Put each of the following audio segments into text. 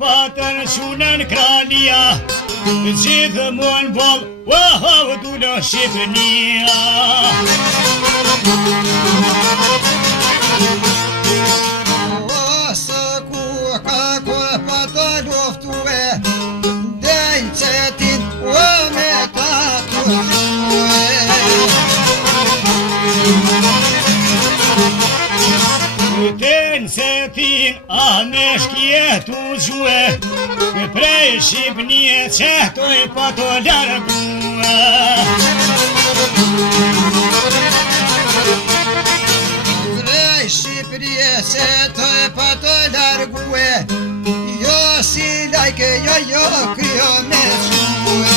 patën shunën kralia, gjithmonë bol, wow, dulo Shqipënia. Së ku ka pa të luftue, dejnë qetin o me ta të zhue. Ten se tin a me shkjetu zhue, prej Shqipënie qehtoj pa të largue. Prej Shqipërie qehtoj pa të largue, jo si lajke, jo kryo me zhue.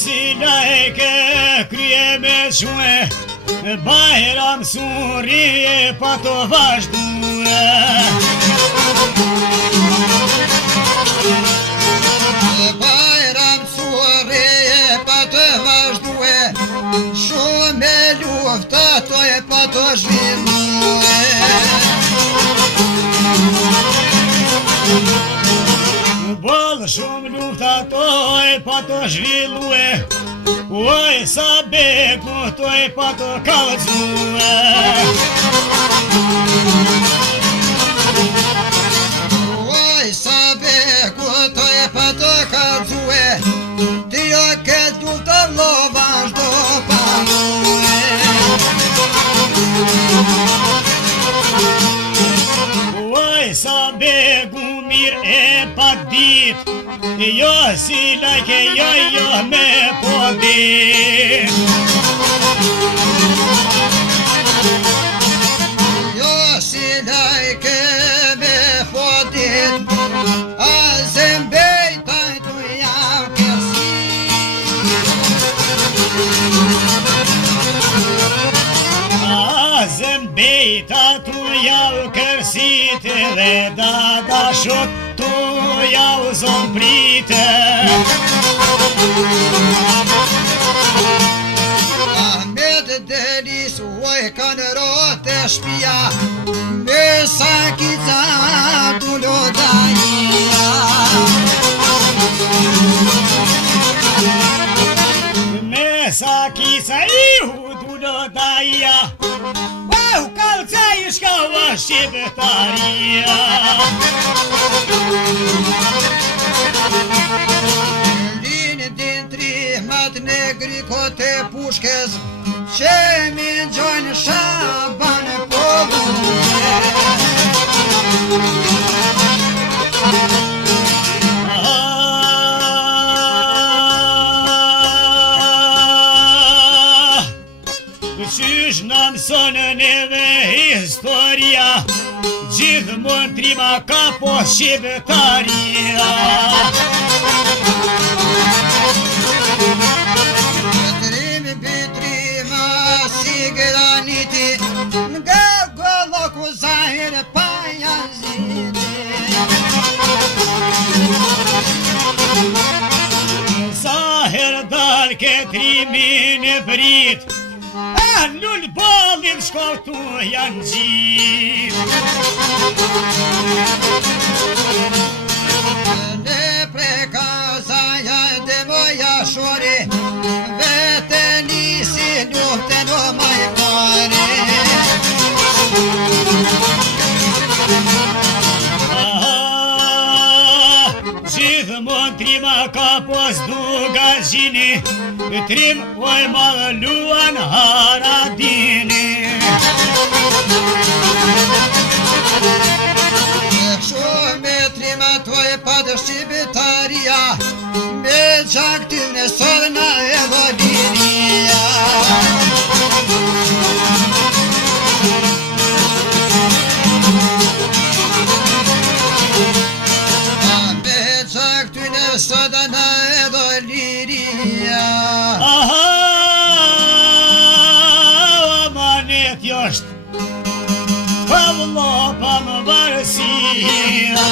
Si lajke krye me shue, Bajram Surije pa të vazhdue. Bajram Surije pa të vazhdue, shumë lufta to e pa të zhvillue. Bol shumë lufta to e pa të zhvillue, oj sa beku to e pa të kalëzue. Oj sa beku to e pa të kalëzue, ti o këtë du të lovan shdo panue. Oj sa beku mirë e pa dit, jo si lajke, jo me po dit. Jo si lajke me po dit, a zembejtaj tu jam kërsi. A zembejta tu jau kërsit, dhe da shok tu jau zomprite. Ahmed Delis uaj kanë rote shpia, me sakica tu lodajia. Me sakica ihu tu lodajia, wow, kalca i shkava Shqipëtaria. Linë din trihmat negri kote pushkez, që mi gjojnë Shaban Poluje. Qysh në mësonë neve historia, gjithmonë trima ka po Shqipëtaria. Trimi bitrima si graniti, nga golloku zahir pa jaziti. Sa her dal ke trimin e prit, a lull balin shkotu janë gjit. Ne prekazaja dhe moja shori, vete nisi luftën o majmari. Gjithmonë trima ka pos duga gjini, trim oj maluan Haradini. Shumë trima toj pa të Shqipëtaria, me gjaktin e sërna e vodinia. Me gjaktin e sërna e vodinia. Aha, amanet jashtë, pa vëllo, pa më varësia.